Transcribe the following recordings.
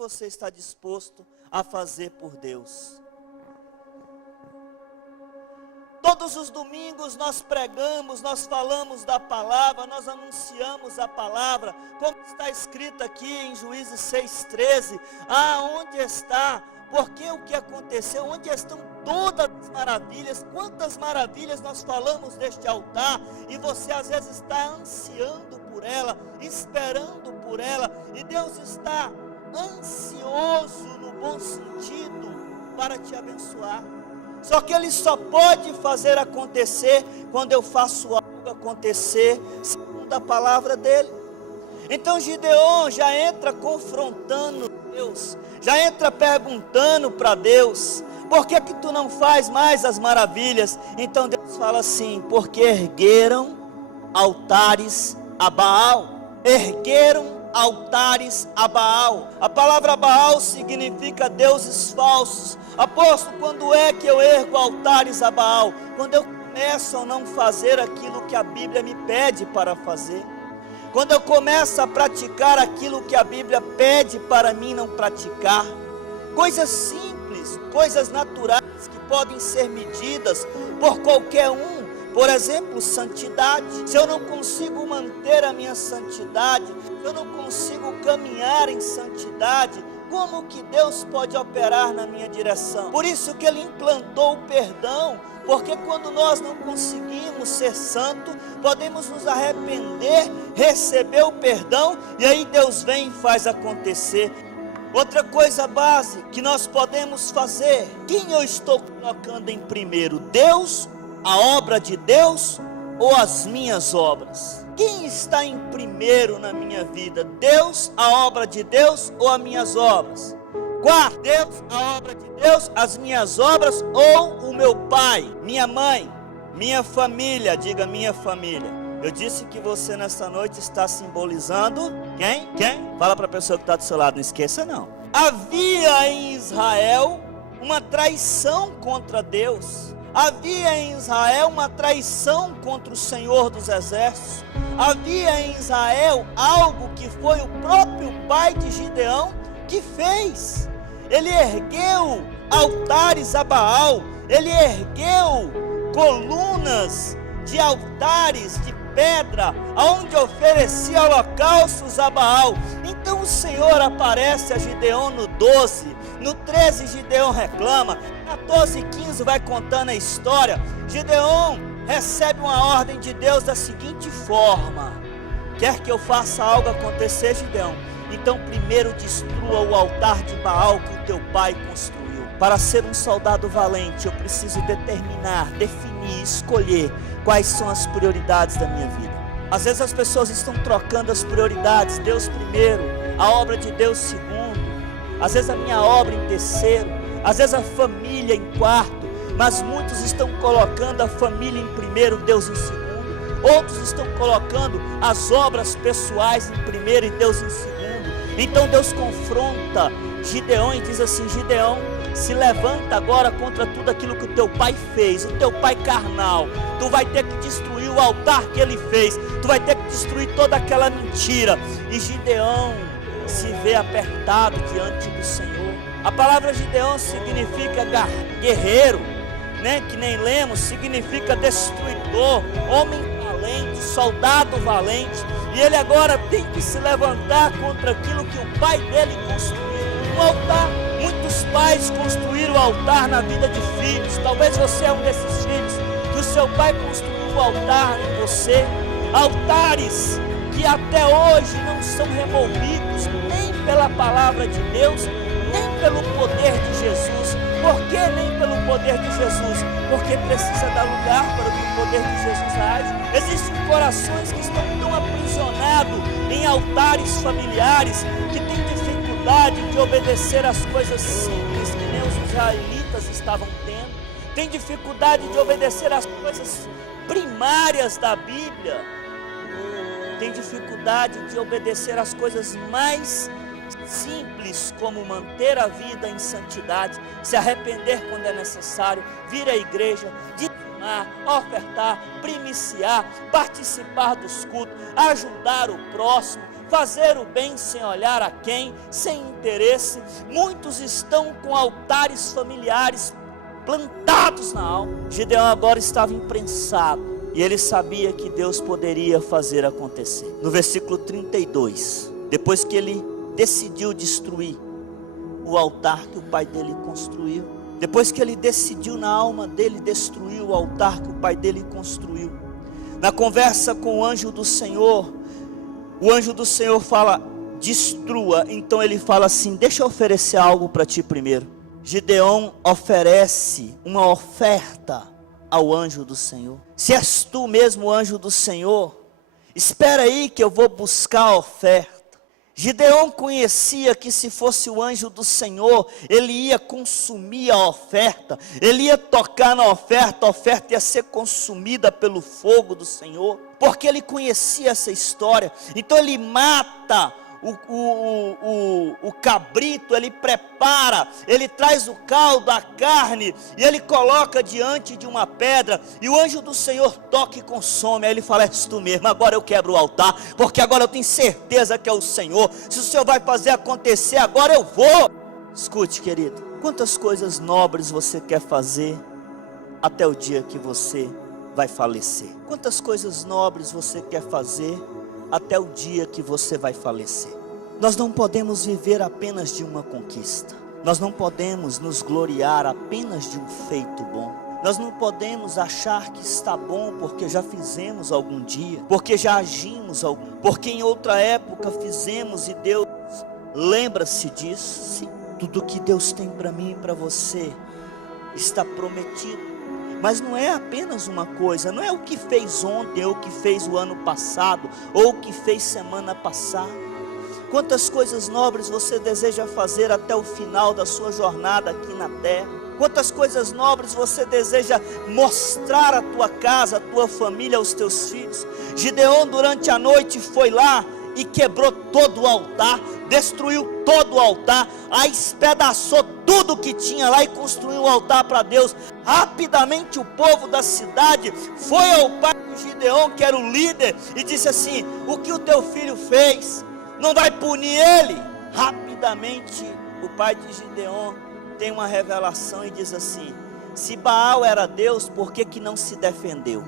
você está disposto a fazer por Deus? Todos os domingos nós pregamos, nós falamos da palavra, nós anunciamos a palavra, como está escrito aqui em Juízes 6,13, onde está, porque o que aconteceu, onde estão todas as maravilhas, quantas maravilhas nós falamos deste altar, e você às vezes está ansiando por ela, esperando por ela, e Deus está ansioso no bom sentido para te abençoar. Só que Ele só pode fazer acontecer quando eu faço algo acontecer segundo a palavra dEle. Então Gideon já entra confrontando Deus, já entra perguntando para Deus: por que que tu não faz mais as maravilhas? Então Deus fala assim: porque ergueram altares a Baal. Ergueram altares a Baal. A palavra Baal significa deuses falsos. Apóstolo, quando é que eu ergo altares a Baal? Quando eu começo a não fazer aquilo que a Bíblia me pede para fazer. Quando eu começo a praticar aquilo que a Bíblia pede para mim não praticar. Coisas simples, coisas naturais que podem ser medidas por qualquer um. Por exemplo, santidade. Se eu não consigo manter a minha santidade, se eu não consigo caminhar em santidade, como que Deus pode operar na minha direção? Por isso que Ele implantou o perdão, porque quando nós não conseguimos ser santo, podemos nos arrepender, receber o perdão, e aí Deus vem e faz acontecer. Outra coisa básica que nós podemos fazer: quem eu estou colocando em primeiro? Deus, a obra de Deus ou as minhas obras? Quem está em primeiro na minha vida? Deus, a obra de Deus ou as minhas obras? Quarto, Deus, a obra de Deus, as minhas obras ou o meu pai, minha mãe, minha família? Diga minha família. Eu disse que você nessa noite está simbolizando quem? Quem? Fala para a pessoa que está do seu lado, não esqueça não. Havia em Israel uma traição contra Deus. Havia em Israel uma traição contra o Senhor dos Exércitos. Havia em Israel algo que foi o próprio pai de Gideão que fez. Ele ergueu altares a Baal. Ele ergueu colunas de altares de pedra, onde oferecia holocaustos a Baal. Então o Senhor aparece a Gideão no 12, no 13 Gideão reclama, 14 e 15 vai contando a história. Gideão recebe uma ordem de Deus da seguinte forma: quer que eu faça algo acontecer, Gideão? Então primeiro destrua o altar de Baal que o teu pai construiu. Para ser um soldado valente, eu preciso determinar, definir, escolher quais são as prioridades da minha vida. Às vezes as pessoas estão trocando as prioridades: Deus primeiro, a obra de Deus segundo, às vezes a minha obra em terceiro, às vezes a família em quarto, mas muitos estão colocando a família em primeiro, Deus em segundo. Outros estão colocando as obras pessoais em primeiro e Deus em segundo. Então Deus confronta Gideão e diz assim: Gideão, se levanta agora contra tudo aquilo que o teu pai fez, o teu pai carnal. Tu vai ter que destruir o altar que ele fez, tu vai ter que destruir toda aquela mentira. E Gideão se vê apertado diante do Senhor. A palavra Gideão significa guerreiro, né? Que nem lemos, significa destruidor, homem valente, soldado valente. E ele agora tem que se levantar contra aquilo que o pai dele construiu, um altar. Muitos pais construíram o altar na vida de filhos. Talvez você é um desses filhos que o seu pai construiu o altar em você. Altares que até hoje não são removidos nem pela palavra de Deus, nem pelo poder de Jesus. Por que nem pelo poder de Jesus? Porque precisa dar lugar para que o poder de Jesus age. Existem corações que estão tão aprisionados em altares familiares que têm dificuldade de obedecer às coisas simples que nem os israelitas estavam tendo. Tem dificuldade de obedecer às coisas primárias da Bíblia. Tem dificuldade de obedecer às coisas mais simples, como manter a vida em santidade, se arrepender quando é necessário, vir à igreja, dizimar, ofertar, primiciar, participar dos cultos, ajudar o próximo, fazer o bem sem olhar a quem, sem interesse. Muitos estão com altares familiares plantados na alma. Gideão agora estava imprensado e ele sabia que Deus poderia fazer acontecer. No versículo 32, depois que ele decidiu destruir o altar que o pai dele construiu, depois que ele decidiu na alma dele destruir o altar que o pai dele construiu, na conversa com o anjo do Senhor, o anjo do Senhor fala: destrua. Então ele fala assim: deixa eu oferecer algo para ti primeiro. Gideão oferece uma oferta ao anjo do Senhor. Se és tu mesmo, anjo do Senhor, espera aí que eu vou buscar a oferta. Gideão conhecia que se fosse o anjo do Senhor, ele ia consumir a oferta, ele ia tocar na oferta, a oferta ia ser consumida pelo fogo do Senhor, porque ele conhecia essa história. Então ele mata o cabrito, ele prepara, ele traz o caldo, a carne, e ele coloca diante de uma pedra, e o anjo do Senhor toca e consome. Aí ele fala: és tu mesmo, agora eu quebro o altar, porque agora eu tenho certeza que é o Senhor. Se o Senhor vai fazer acontecer, agora eu vou. Escute, querido, quantas coisas nobres você quer fazer até o dia que você vai falecer? Quantas coisas nobres você quer fazer até o dia que você vai falecer? Nós não podemos viver apenas de uma conquista. Nós não podemos nos gloriar apenas de um feito bom. Nós não podemos achar que está bom porque já fizemos algum dia, porque já agimos, porque em outra época fizemos e Deus lembra-se disso. Sim, tudo que Deus tem para mim e para você está prometido. Mas não é apenas uma coisa, não é o que fez ontem, ou o que fez o ano passado, ou o que fez semana passada. Quantas coisas nobres você deseja fazer até o final da sua jornada aqui na terra? Quantas coisas nobres você deseja mostrar à tua casa, à tua família, aos teus filhos? Gideão durante a noite foi lá e quebrou todo o altar, destruiu todo o altar, aí espedaçou tudo que tinha lá e construiu um altar para Deus. Rapidamente o povo da cidade foi ao pai de Gideão, que era o líder, e disse assim: o que o teu filho fez, não vai punir ele? Rapidamente o pai de Gideão tem uma revelação e diz assim: se Baal era Deus, por que não se defendeu?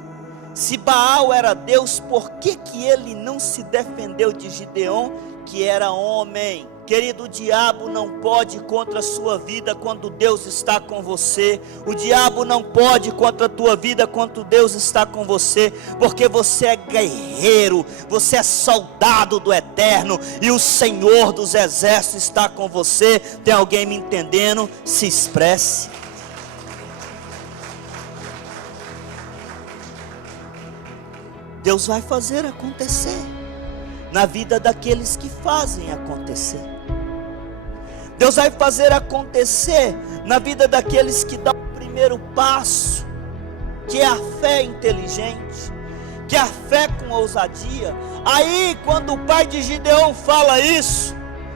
Se Baal era Deus, por que ele não se defendeu de Gideão, que era homem? Querido, o diabo não pode contra a sua vida quando Deus está com você. O diabo não pode contra a tua vida quando Deus está com você, porque você é guerreiro, você é soldado do eterno, e o Senhor dos exércitos está com você. Tem alguém me entendendo? Se expresse. Deus vai fazer acontecer na vida daqueles que fazem acontecer. Deus vai fazer acontecer na vida daqueles que dão o primeiro passo, que é a fé inteligente, que é a fé com ousadia. Aí quando o pai de Gideão fala isso,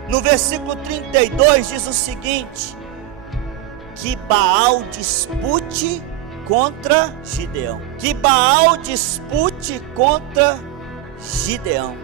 no versículo 32 diz o seguinte: que Baal dispute contra Gideão. Que Baal dispute contra Gideão.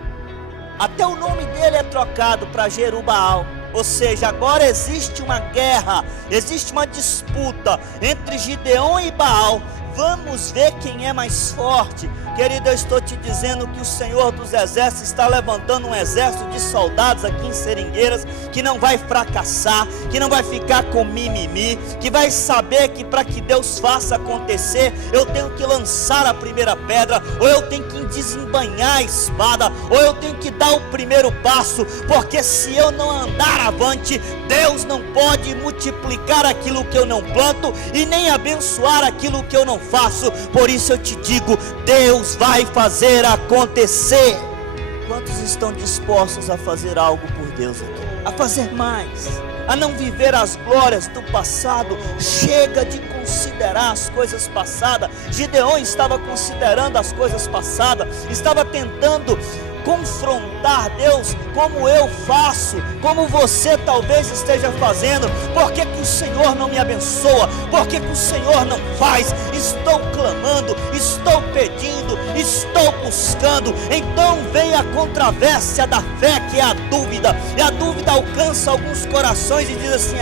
Até o nome dele é trocado para Jerubaal. Ou seja, agora existe uma guerra, existe uma disputa entre Gideão e Baal. Vamos ver quem é mais forte. Querido, eu estou te dizendo que o Senhor dos Exércitos está levantando um exército de soldados aqui em Seringueiras, que não vai fracassar, que não vai ficar com mimimi, que vai saber que para que Deus faça acontecer, eu tenho que lançar a primeira pedra, ou eu tenho que desembainhar a espada, ou eu tenho que dar o primeiro passo, porque se eu não andar avante, Deus não pode multiplicar aquilo que eu não planto, e nem abençoar aquilo que eu não faço. Por isso eu te digo, Deus vai fazer acontecer. Quantos estão dispostos a fazer algo por Deus aqui? A fazer mais, a não viver as glórias do passado. Chega de considerar as coisas passadas. Gideão estava considerando as coisas passadas, estava tentando confrontar Deus, como eu faço, como você talvez esteja fazendo. Por que o Senhor não me abençoa? Por que o Senhor não faz? Estou clamando, estou pedindo, estou buscando. Então vem a controvérsia da fé, que é a dúvida. E a dúvida alcança alguns corações e diz assim: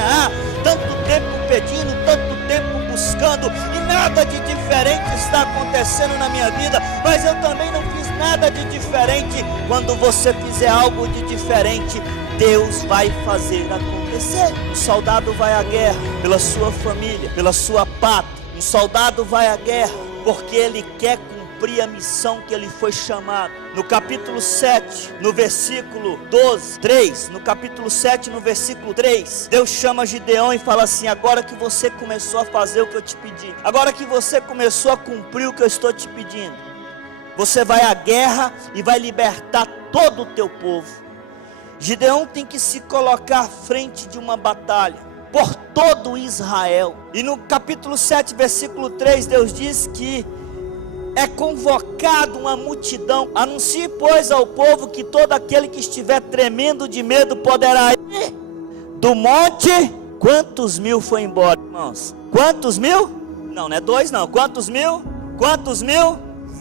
tanto tempo pedindo, tanto tempo buscando, e nada de diferente está acontecendo na minha vida. Mas eu também não fiz nada de diferente. Quando você fizer algo de diferente, Deus vai fazer acontecer. Um soldado vai à guerra pela sua família, pela sua pátria. Um soldado vai à guerra porque ele quer cumprir a missão que ele foi chamado. No capítulo 7, no versículo 3, no capítulo 7, no versículo 3, Deus chama Gideão e fala assim: agora que você começou a fazer o que eu te pedi, agora que você começou a cumprir o que eu estou te pedindo, você vai à guerra e vai libertar todo o teu povo. Gideão tem que se colocar à frente de uma batalha por todo Israel. E no capítulo 7, versículo 3, Deus diz que é convocado uma multidão. Anuncie, pois, ao povo que todo aquele que estiver tremendo de medo poderá ir do monte. Quantos mil foi embora, irmãos? Quantos mil? Não é 2 não. Quantos mil?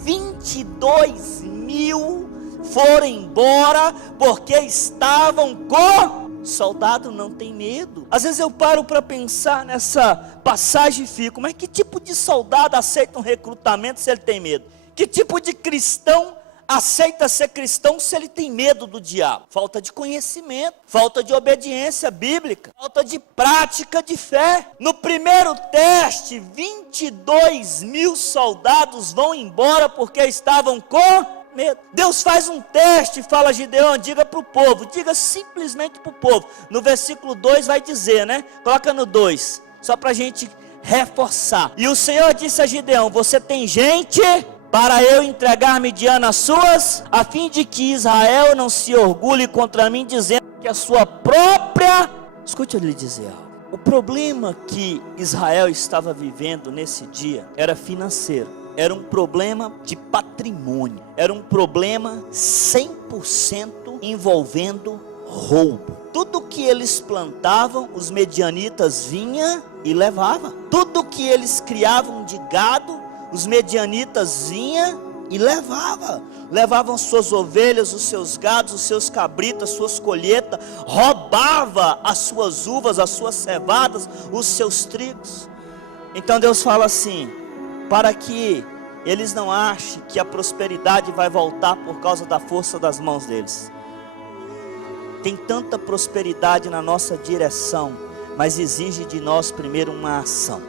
22 mil foram embora porque estavam com... Soldado não tem medo. Às vezes eu paro para pensar nessa passagem e fico: mas que tipo de soldado aceita um recrutamento se ele tem medo? Que tipo de cristão aceita ser cristão se ele tem medo do diabo? Falta de conhecimento, falta de obediência bíblica, falta de prática de fé. No primeiro teste, 22 mil soldados vão embora porque estavam com medo. Deus faz um teste e fala: Gideão, diga para o povo, diga simplesmente para o povo. No versículo 2 vai dizer, né? Coloca no 2, só para a gente reforçar. E o Senhor disse a Gideão: você tem gente para eu entregar Midian às suas, a fim de que Israel não se orgulhe contra mim, dizendo que a sua própria... Escute eu lhe dizer algo. O problema que Israel estava vivendo nesse dia era financeiro. Era um problema de patrimônio. Era um problema 100% envolvendo roubo. Tudo que eles plantavam, os medianitas vinham e levavam. Tudo que eles criavam de gado, os medianitas vinham e levavam. Levavam suas ovelhas, os seus gados, os seus cabritas, suas colheitas. Roubava as suas uvas, as suas cevadas, os seus trigos. Então Deus fala assim: para que eles não achem que a prosperidade vai voltar por causa da força das mãos deles. Tem tanta prosperidade na nossa direção, mas exige de nós primeiro uma ação.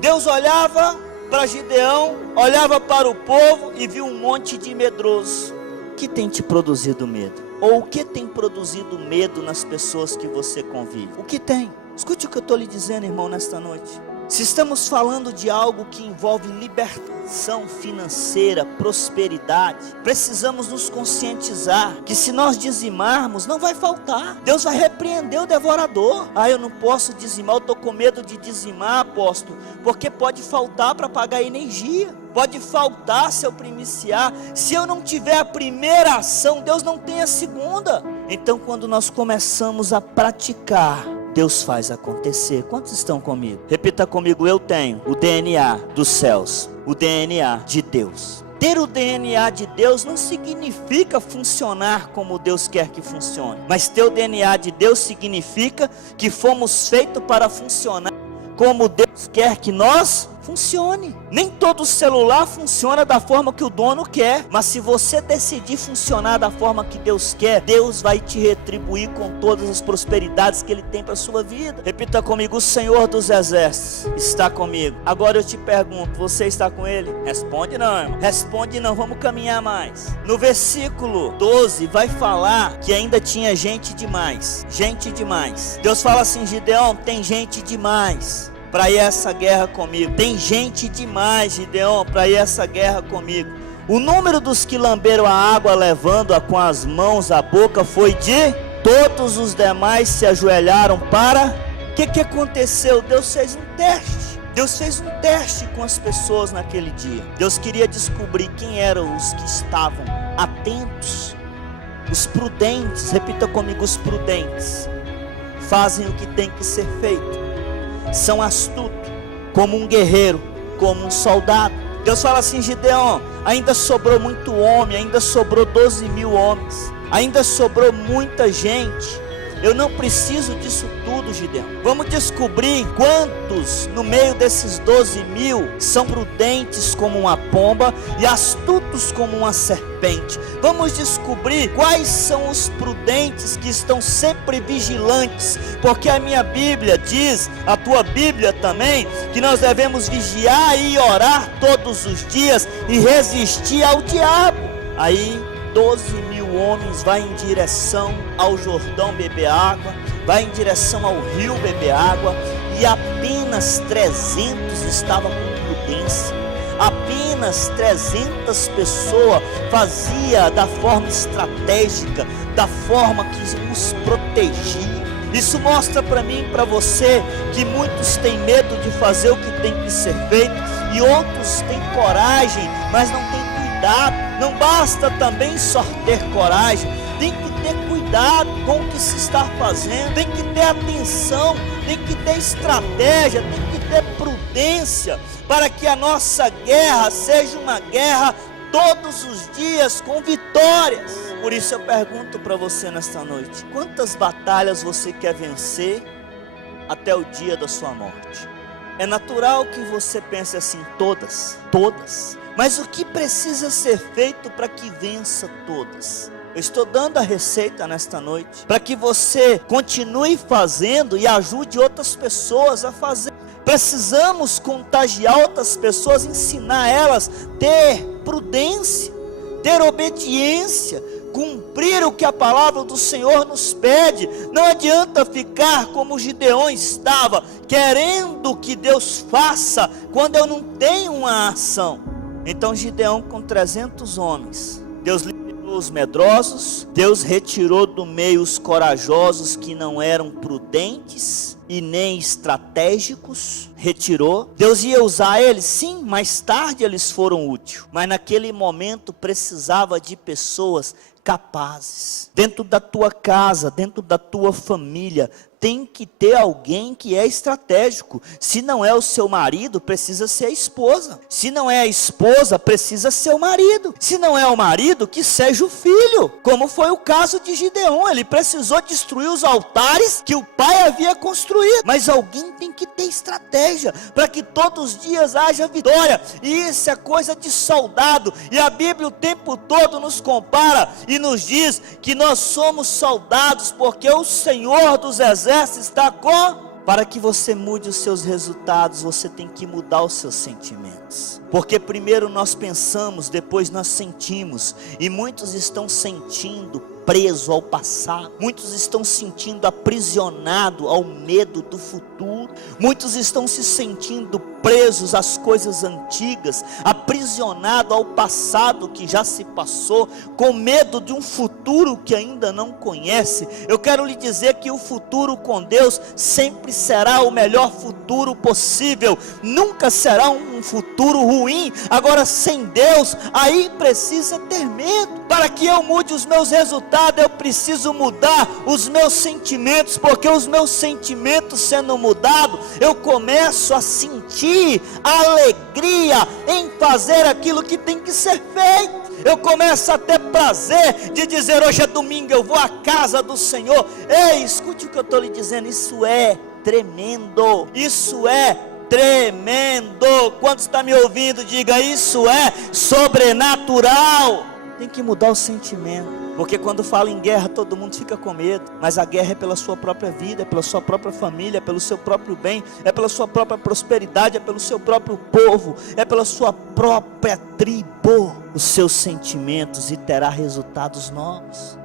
Deus olhava para Gideão, olhava para o povo e viu um monte de medroso. O que tem te produzido medo? Ou o que tem produzido medo nas pessoas que você convive? O que tem? Escute o que eu estou lhe dizendo, irmão, nesta noite. Se estamos falando de algo que envolve libertação financeira, prosperidade, precisamos nos conscientizar que se nós dizimarmos, não vai faltar. Deus vai repreender o devorador. Eu não posso dizimar, eu estou com medo de dizimar, apóstolo, porque pode faltar para pagar energia. Pode faltar se eu primiciar. Se eu não tiver a primeira ação, Deus não tem a segunda. Então quando nós começamos a praticar, Deus faz acontecer. Quantos estão comigo? Repita comigo: eu tenho o DNA dos céus, o DNA de Deus. Ter o DNA de Deus não significa funcionar como Deus quer que funcione, mas ter o DNA de Deus significa que fomos feitos para funcionar como Deus quer que nós funcione. Nem todo celular funciona da forma que o dono quer, mas se você decidir funcionar da forma que Deus quer, Deus vai te retribuir com todas as prosperidades que Ele tem para a sua vida. Repita comigo: o Senhor dos Exércitos está comigo. Agora eu te pergunto, você está com Ele? Responde não, irmão. Responde não, vamos caminhar mais. No versículo 12 vai falar que ainda tinha gente demais. Gente demais. Deus fala assim: Gideão, tem gente demais para ir essa guerra comigo. Tem gente demais, Gideão, para ir essa guerra comigo. O número dos que lamberam a água levando-a com as mãos à boca foi de... Todos os demais se ajoelharam para... O que aconteceu? Deus fez um teste. Deus fez um teste com as pessoas naquele dia. Deus queria descobrir quem eram os que estavam atentos. Os prudentes, repita comigo: os prudentes fazem o que tem que ser feito. São astutos, como um guerreiro, como um soldado. Deus fala assim: Gideão, ainda sobrou muito homem, ainda sobrou 12.000 homens, ainda sobrou muita gente. Eu não preciso disso tudo, Gideão. Vamos descobrir quantos no meio desses 12.000 são prudentes como uma pomba e astutos como uma serpente. Vamos descobrir quais são os prudentes que estão sempre vigilantes, porque a minha Bíblia diz, a tua Bíblia também, que nós devemos vigiar e orar todos os dias e resistir ao diabo. Aí 12.000 homens vai em direção ao Jordão beber água, vai em direção ao rio beber água, e apenas 300 estavam com prudência. Apenas 300 pessoas fazia da forma estratégica, da forma que os protegia. Isso mostra para mim e para você que muitos têm medo de fazer o que tem que ser feito, e outros têm coragem, mas não têm cuidado. Não basta também só ter coragem, tem que ter cuidado com o que se está fazendo, tem que ter atenção, tem que ter estratégia, tem que ter prudência, para que a nossa guerra seja uma guerra todos os dias com vitórias. Por isso eu pergunto para você nesta noite: quantas batalhas você quer vencer até o dia da sua morte? É natural que você pense assim: todas. Mas o que precisa ser feito para que vença todas? Eu estou dando a receita nesta noite, para que você continue fazendo e ajude outras pessoas a fazer. Precisamos contagiar outras pessoas, ensinar elas a ter prudência, ter obediência, cumprir o que a palavra do Senhor nos pede. Não adianta ficar como Gideão estava, querendo que Deus faça, quando eu não tenho uma ação. Então Gideão, com 300 homens, Deus liberou os medrosos, Deus retirou do meio os corajosos que não eram prudentes e nem estratégicos, retirou. Deus ia usar eles, sim, mais tarde eles foram úteis, mas naquele momento precisava de pessoas capazes. Dentro da tua casa, dentro da tua família, tem que ter alguém que é estratégico. Se não é o seu marido, precisa ser a esposa. Se não é a esposa, precisa ser o marido. Se não é o marido, que seja o filho. Como foi o caso de Gideão. Ele precisou destruir os altares que o pai havia construído. Mas alguém tem que ter estratégia para que todos os dias haja vitória. E isso é coisa de soldado. E a Bíblia o tempo todo nos compara e nos diz que nós somos soldados, porque o Senhor dos Exércitos está com. Para que você mude os seus resultados, você tem que mudar os seus sentimentos. Porque primeiro nós pensamos, depois nós sentimos. E muitos estão sentindo preso ao passado. Muitos estão sentindo aprisionado ao medo do futuro. Muitos estão se sentindo presos às coisas antigas, aprisionado ao passado que já se passou, com medo de um futuro que ainda não conhece. Eu quero lhe dizer que o futuro com Deus sempre será o melhor futuro possível. Nunca será um futuro ruim. Agora, sem Deus, aí precisa ter medo. Para que eu mude os meus resultados, eu preciso mudar os meus sentimentos, porque os meus sentimentos sendo mudados, eu começo a sentir alegria em fazer aquilo que tem que ser feito. Eu começo a ter prazer de dizer: hoje é domingo, eu vou à casa do Senhor. Ei, escute o que eu estou lhe dizendo, isso é tremendo, isso é tremendo. Quando está me ouvindo, diga: isso é sobrenatural. Tem que mudar o sentimento, porque quando fala em guerra, todo mundo fica com medo, mas a guerra é pela sua própria vida, é pela sua própria família, é pelo seu próprio bem, é pela sua própria prosperidade, é pelo seu próprio povo, é pela sua própria tribo. Os seus sentimentos, e terá resultados novos.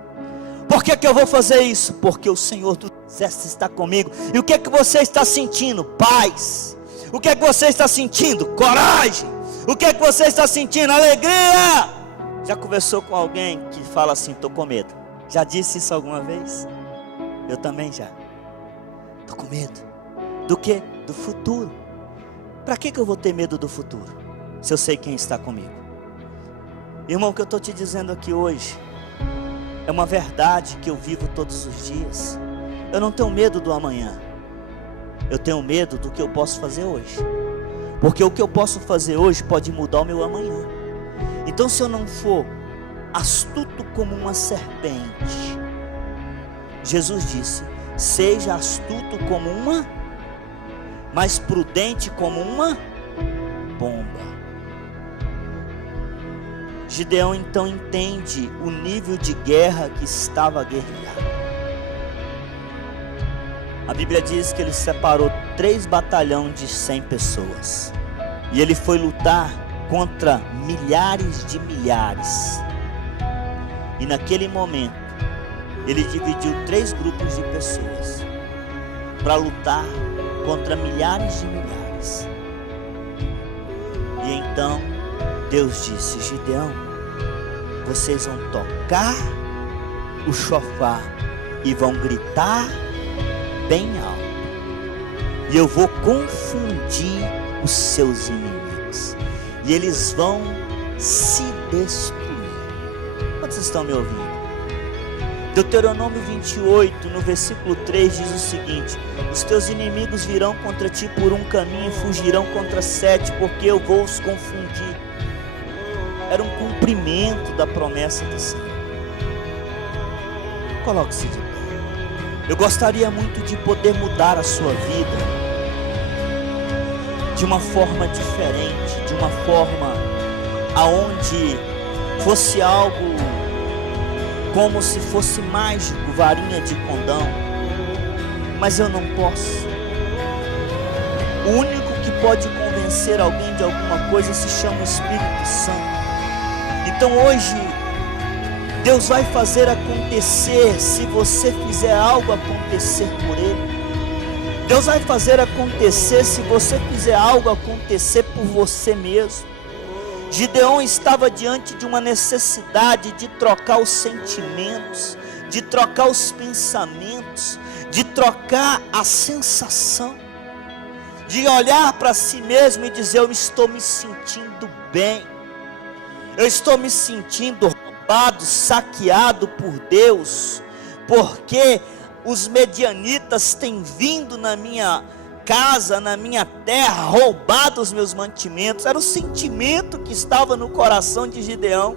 Por que eu vou fazer isso? Porque o Senhor dos Exércitos está comigo. E o que você está sentindo? Paz. O que você está sentindo? Coragem. O que você está sentindo? Alegria. Já conversou com alguém que fala assim: estou com medo? Já disse isso alguma vez? Eu também já. Estou com medo. Do quê? Do futuro. Para que eu vou ter medo do futuro, se eu sei quem está comigo? Irmão, o que eu estou te dizendo aqui hoje é uma verdade que eu vivo todos os dias. Eu não tenho medo do amanhã, eu tenho medo do que eu posso fazer hoje. Porque o que eu posso fazer hoje pode mudar o meu amanhã. Então, se eu não for astuto como uma serpente, Jesus disse: seja astuto como uma, mas prudente como uma pomba. Gideão então entende o nível de guerra que estava a guerrear. A Bíblia diz que ele separou 3 batalhões de 100 pessoas. E ele foi lutar contra milhares de milhares. E naquele momento, ele dividiu 3 grupos de pessoas para lutar contra milhares de milhares. E então Deus disse: Gideão, vocês vão tocar o chofar e vão gritar bem alto, e eu vou confundir os seus inimigos, e eles vão se destruir. Quantos estão me ouvindo? Deuteronômio 28, no versículo 3, diz o seguinte: os teus inimigos virão contra ti por um caminho e fugirão contra 7, porque eu vou os confundir. Era um cumprimento da promessa do Senhor. Coloque-se de pé. Eu gostaria muito de poder mudar a sua vida de uma forma diferente, de uma forma aonde fosse algo como se fosse mágico, varinha de condão, mas eu não posso. O único que pode convencer alguém de alguma coisa se chama o Espírito Santo. Então hoje Deus vai fazer acontecer, se você fizer algo acontecer por Ele. Deus vai fazer acontecer se você fizer algo acontecer por você mesmo. Gideão estava diante de uma necessidade de trocar os sentimentos, de trocar os pensamentos, de trocar a sensação, de olhar para si mesmo e dizer: eu estou me sentindo bem, eu estou me sentindo roubado, saqueado por Deus, porque os medianitas têm vindo na minha casa, na minha terra, roubado os meus mantimentos. Era o sentimento que estava no coração de Gideão.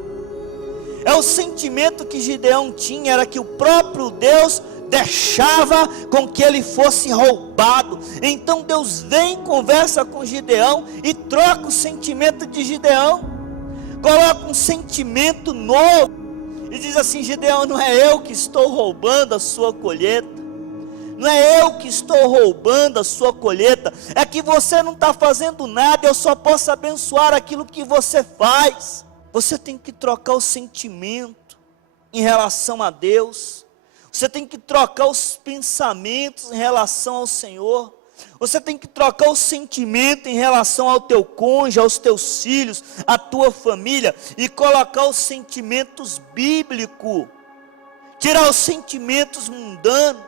É o sentimento que Gideão tinha, era que o próprio Deus deixava com que ele fosse roubado. Então Deus vem, conversa com Gideão e troca o sentimento de Gideão, coloca um sentimento novo e diz assim: Gideão, não é eu que estou roubando a sua colheita, não é eu que estou roubando a sua colheita, é que você não está fazendo nada, eu só posso abençoar aquilo que você faz. Você tem que trocar o sentimento em relação a Deus, você tem que trocar os pensamentos em relação ao Senhor, você tem que trocar o sentimento em relação ao teu cônjuge, aos teus filhos, à tua família, e colocar os sentimentos bíblicos, tirar os sentimentos mundanos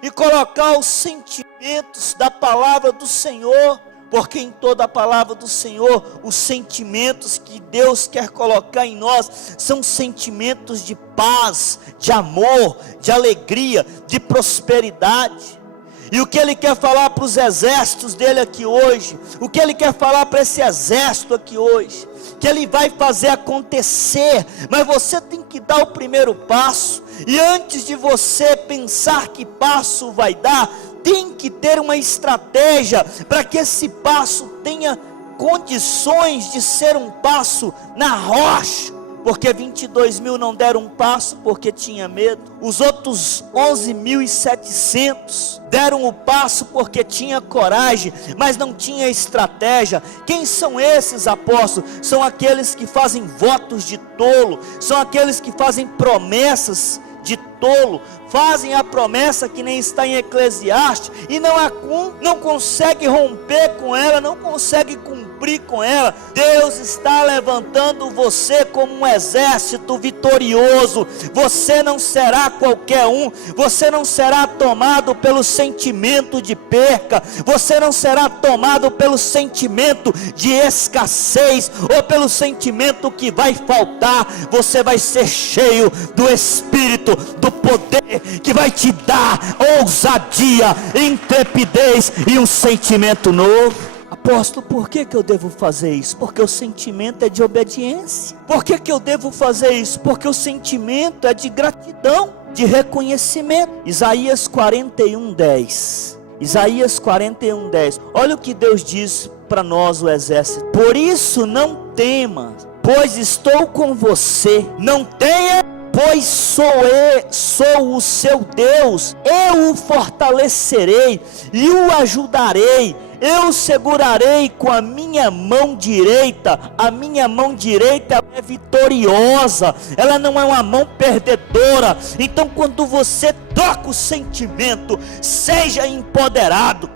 e colocar os sentimentos da palavra do Senhor, porque em toda a palavra do Senhor, os sentimentos que Deus quer colocar em nós, são sentimentos de paz, de amor, de alegria, de prosperidade. E o que Ele quer falar para os exércitos dele aqui hoje, o que Ele quer falar para esse exército aqui hoje, que Ele vai fazer acontecer, mas você tem que dar o primeiro passo. E antes de você pensar que passo vai dar, tem que ter uma estratégia para que esse passo tenha condições de ser um passo na rocha. Porque 22 mil não deram um passo porque tinha medo. Os outros 11.700 deram o passo porque tinha coragem, mas não tinha estratégia. Quem são esses apóstolos? São aqueles que fazem votos de tolo, são aqueles que fazem promessas de tolo, fazem a promessa que nem está em Eclesiastes e não consegue romper com ela, não consegue cumprir com ela. Deus está levantando você como um exército vitorioso. Você não será qualquer um, você não será tomado pelo sentimento de perca, você não será tomado pelo sentimento de escassez ou pelo sentimento que vai faltar. Você vai ser cheio do Espírito, do poder que vai te dar ousadia, intrepidez e um sentimento novo. Apóstolo, por que eu devo fazer isso? Porque o sentimento é de obediência. Por que eu devo fazer isso? Porque o sentimento é de gratidão, de reconhecimento. Isaías 41:10. Isaías 41:10. Olha o que Deus diz para nós, o exército. Por isso não tema, pois estou com você. Não tenha, pois sou o seu Deus. Eu o fortalecerei e o ajudarei. Eu segurarei com a minha mão direita. A minha mão direita é vitoriosa, ela não é uma mão perdedora. Então quando você toca o sentimento, seja empoderado.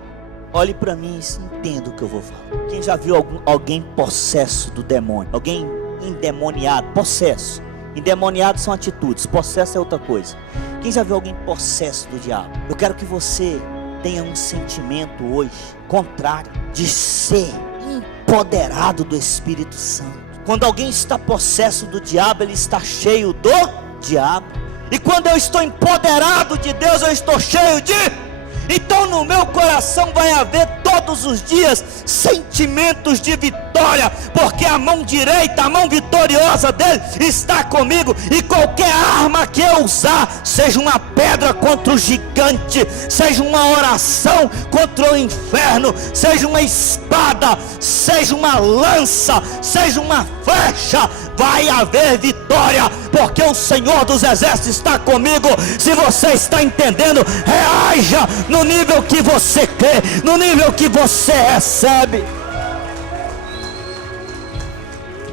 Olhe para mim e entenda o que eu vou falar. Quem já viu alguém possesso do demônio? Alguém endemoniado? Possesso. Endemoniado são atitudes, possesso é outra coisa. Quem já viu alguém possesso do diabo? Eu quero que você tenha um sentimento hoje contrário, de ser empoderado do Espírito Santo. Quando alguém está possesso do diabo, ele está cheio do diabo. E quando eu estou empoderado de Deus, eu estou cheio de... Então no meu coração vai haver todos os dias sentimentos de vitória, porque a mão direita, a mão vitoriosa dele está comigo. E qualquer arma que eu usar, seja uma pedra contra o gigante, seja uma oração contra o inferno, seja uma espada, seja uma lança, seja uma flecha, vai haver vitória, porque o Senhor dos Exércitos está comigo. Se você está entendendo, reaja no nível que você crê, no nível que você recebe.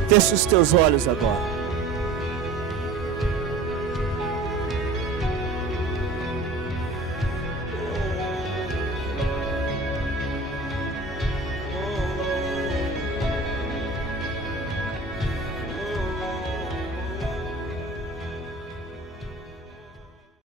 Feche os teus olhos agora.